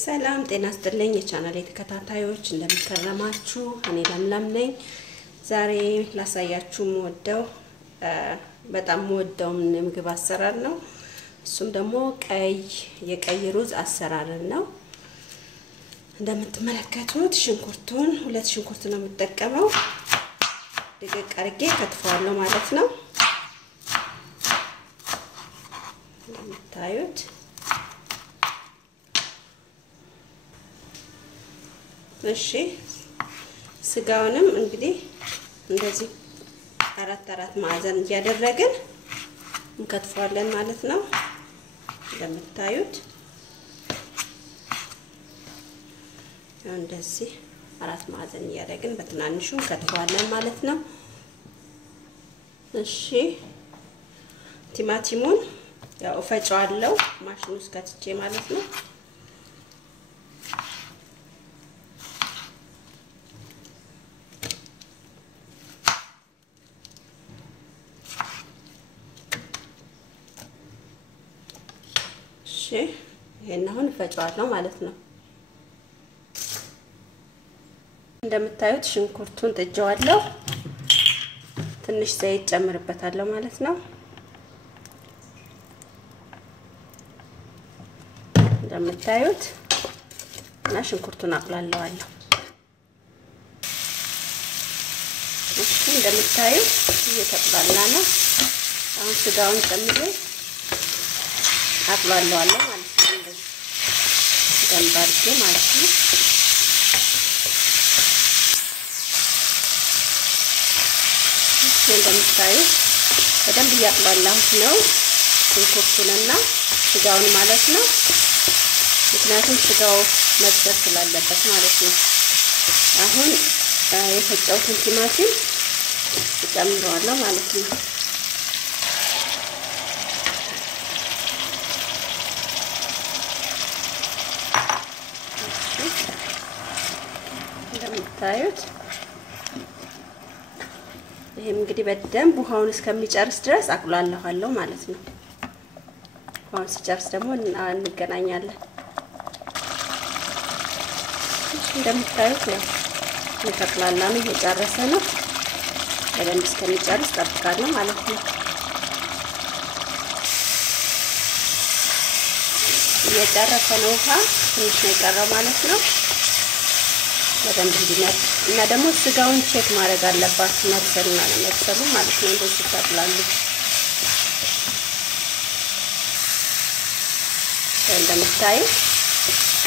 ሰላም ጤና ይስጥልኝ የቻናሌ ተከታታዮች እንደምከረማችሁ እኔ ለምለም ነኝ ዛሬ ላሳያችሁ በጣም ወደው ምግብ አሰራር ነው እሱም ደግሞ የቀይ እሩዝ አሰራር ነው እንደምትመለከቱት ሽንኩርቱን ሁለት ሽንኩርት ነው የምጠቀመው ደቀቅ አድርጌ ከትፈዋለሁ ማለት ነው እንደምታዩት እሺ ስጋውንም እንግዲህ እንደዚህ አራት ማዕዘን ያደረግን እንከትፈዋለን ማለት ነው እንደምታዩት እንደዚህ አራት ማዕዘን ያደረግን በትናንሹ እንከትፈዋለን ማለት ነው እሺ ቲማቲሙን ያው ፈጫዋለሁ ማሽኑ ውስጥ ከትቼ ማለት ነው ይሄን አሁን ፈጫዋለሁ ማለት ነው እንደምታዩት ሽንኩርቱን ጥጄዋለሁ ትንሽ ዘይት ጨምርበታለሁ ማለት ነው እንደምታዩት እና ሽንኩርቱን አቅላለዋለሁ እሺ እንደምታዩት እየተቆላላ ነው አሁን ስጋውን ጨምሬ አቅላለዋለሁ ማለት ነው እንደዚህ ገንባርጌ ማለት ነው እንደምታዩት በደንብ እያቅላላሁት ነው ሽንኩርቱንና ስጋውን ማለት ነው ምክንያቱም ስጋው መብሰል ስላለበት ማለት ነው አሁን የፈጨሁትን ቲማቲም እጨምረዋለሁ ማለት ነው እንደምታዩት ይሄም እንግዲህ በደንብ ውሃውን እስከሚጨርስ ድረስ አቁላላዋለሁ ማለት ነው ውሃውን ሲጨርስ ደግሞ እንገናኛለን እንደምታዩት የተቆላላ ነው እየጨረሰ ነው በደንብ እስከሚጨርስ ጠብቃለሁ ማለት ነው እየጨረሰ ነው ውሃ ትንሽ ነው የቀረው ማለት ነው በደንብ እንዲነድ እና ደግሞ ስጋውን ቼክ ማድረግ አለባችሁ መብሰልና ለመብሰሉ ማለት ነው እንደዚህ ታጥላሉ እንደምታዩ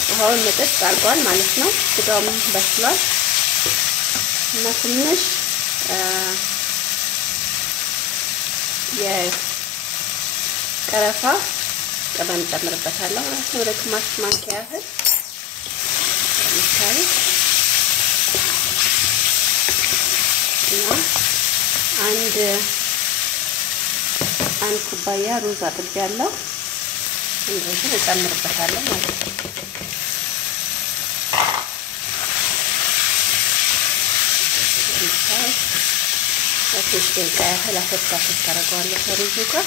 ውሃውን መጠጥ አድርጓል ማለት ነው ስጋውም በስሏል እና ትንሽ የቀረፋ ቅመም ጨምርበታለሁ ማለት ነው ወደ ግማሽ ማንኪያ ያህል እንደምታዩ አንድ ኩባያ ሩዝ አጥቤያለሁ እንደዚህ እጨምርበታለሁ ማለት ነው ትንሽ ደቂቃ ያህል አፈታፈት ታደርገዋለሁ ከሩዙ ጋር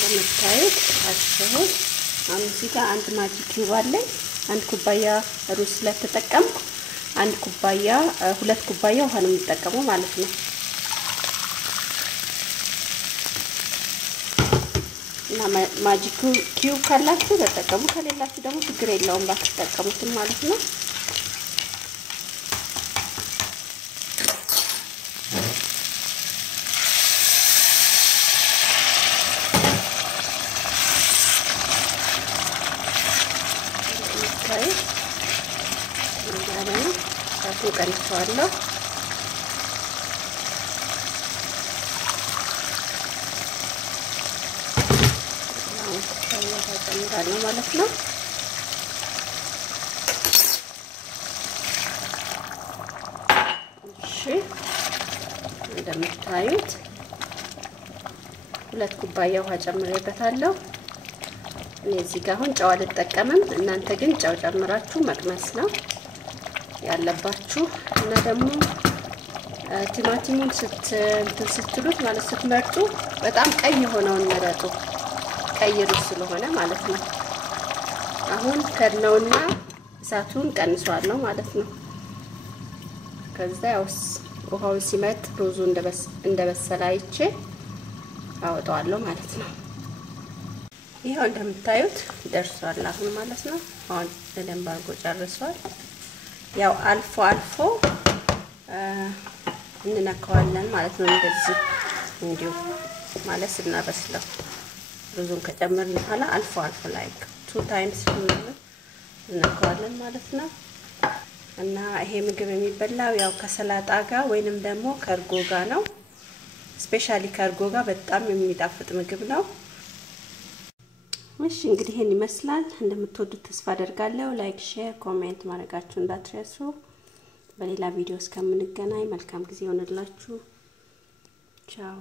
እንደምታዩት አሽሁን አሁን እዚህ ጋር አንድ ማጂ ኪዩብ አለኝ አንድ ኩባያ ሩዝ ስለተጠቀምኩ አንድ ኩባያ ሁለት ኩባያ ውሃ ነው የምጠቀመው ማለት ነው እና ማጂ ኪዩብ ካላችሁ ተጠቀሙ ከሌላችሁ ደግሞ ችግር የለውም ባትጠቀሙትም ማለት ነው ቀንቻለሁ አሁን ማለት ነው እሺ እንደምታዩት ሁለት ኩባያ ውሃ ጨምሬበታለሁ እኔ እዚህ ጋር አሁን ጨው አልጠቀምም እናንተ ግን ጨው ጨምራችሁ መቅመስ ነው ያለባችሁ እና ደግሞ ቲማቲሙን ስትሉት ማለት ስትመርጡ በጣም ቀይ ሆነውን መረጡ ቀይ ሩዝ ስለሆነ ማለት ነው አሁን ከድነውና እሳቱን ቀንሷለሁ ማለት ነው ከዛ ውሃውን ሲመጥ ሩዙ እንደበሰለ አይቼ አወጣዋለሁ ማለት ነው ይሄው እንደምታዩት ደርሷል አሁን ማለት ነው አሁን በደንብ አድርጎ ጨርሷል ያው አልፎ እንነካዋለን ማለት ነው እንደዚህ እንዲሁ ማለት ስናበስለው ሩዙን ከጨመርን በኋላ አልፎ ላይክ 2 times እንነካዋለን ማለት ነው እና ይሄ ምግብ የሚበላው ያው ከሰላጣ ጋር ወይንም ደግሞ ከእርጎ ጋር ነው ስፔሻሊ ከእርጎ ጋር በጣም የሚጣፍጥ ምግብ ነው እሺ እንግዲህ ይሄን ይመስላል እንደምትወዱት ተስፋ አደርጋለሁ ላይክ ሼር ኮሜንት ማድረጋችሁን እንዳትረሱ በሌላ ቪዲዮ እስከምንገናኝ መልካም ጊዜ ይሁንላችሁ ቻው